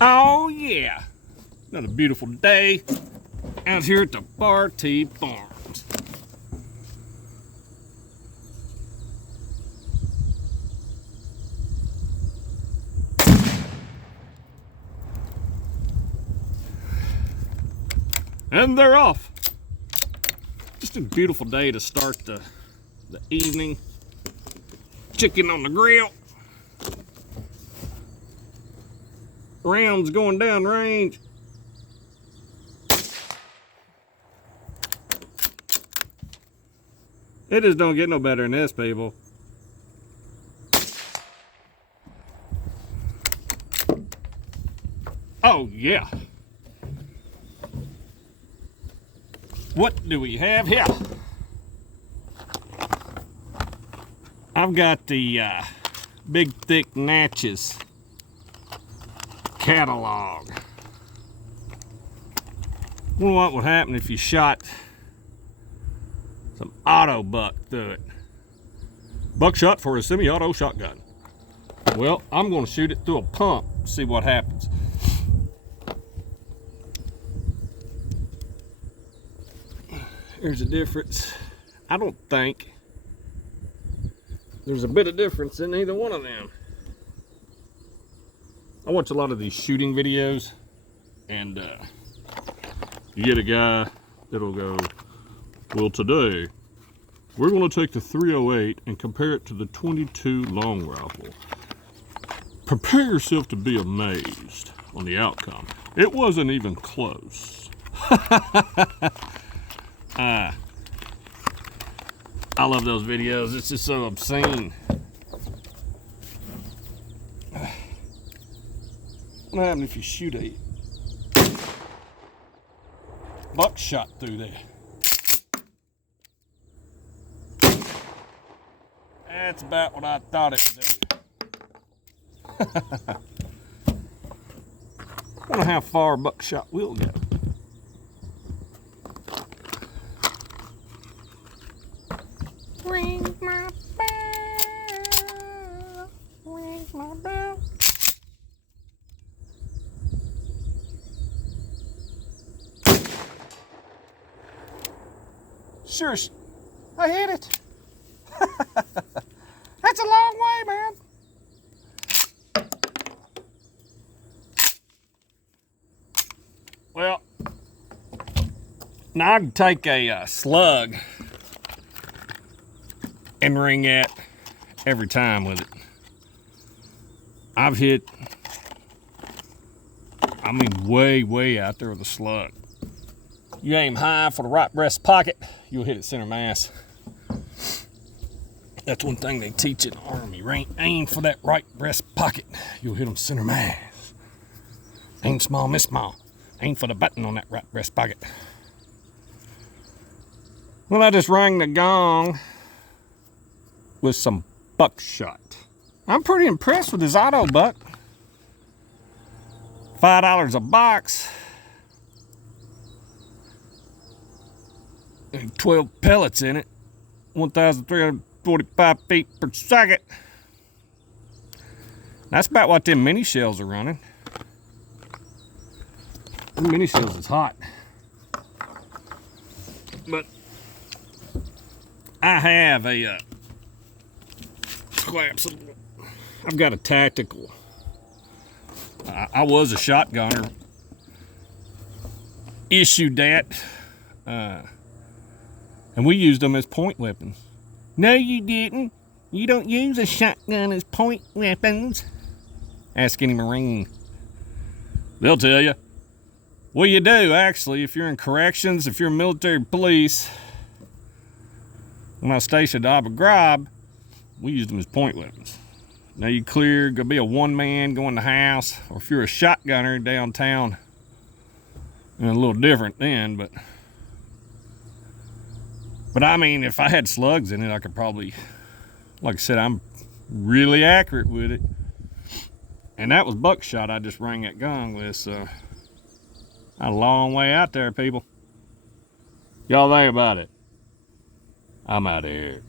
Oh yeah, another beautiful day out here at the Barty Farms. And they're off. Just a beautiful day to start the evening. Chicken on the grill. Rounds going down range. It just don't get no better than this, people. Oh yeah. What do we have here? I've got the Big Thick Natchez catalog. Wonder what would happen if you shot some auto buck through it. Buckshot for a semi-auto shotgun. Well, I'm going to shoot it through a pump, see what happens. Here's the difference. I don't think there's a bit of difference in either one of them. I watch a lot of these shooting videos, and you get a guy that'll go, well, today we're going to take the 308 and compare it to the 22 long rifle. Prepare yourself to be amazed on the outcome. It wasn't even close. I love those videos. It's just so obscene. What happens if you shoot a buckshot through there? That's about what I thought it would do. Wonder how far a buckshot will go. Ring my bell, ring my bell. Sure, I hit it. That's a long way, man. Well, now I can take a slug and ring it every time with it. I've hit, I mean, way out there with a slug. You aim high for the right breast pocket, you'll hit it center mass. That's one thing they teach in the Army. Aim for that right breast pocket, you'll hit them center mass. Aim small, miss small. Aim for the button on that right breast pocket. Well, I just rang the gong with some buckshot. I'm pretty impressed with this auto buck. $5 a box. 12 pellets in it. 1,345 feet per second. That's about what them mini shells are running. Them mini shells is hot. But I have a I've got a tactical. I was a shotgunner. Issued that. And we used them as point weapons. No, you didn't. You don't use a shotgun as point weapons. Ask any Marine. They'll tell you. Well, you do, actually, if you're in corrections, if you're military police. When I was stationed at Abu Ghraib, we used them as point weapons. Now you clear, go be a one man, go in the house, or if you're a shotgunner downtown, and a little different then, but I mean, if I had slugs in it, I could probably, like I said, I'm really accurate with it. And that was buckshot I just rang that gong with, so a long way out there, people. Y'all think about it. I'm out of here.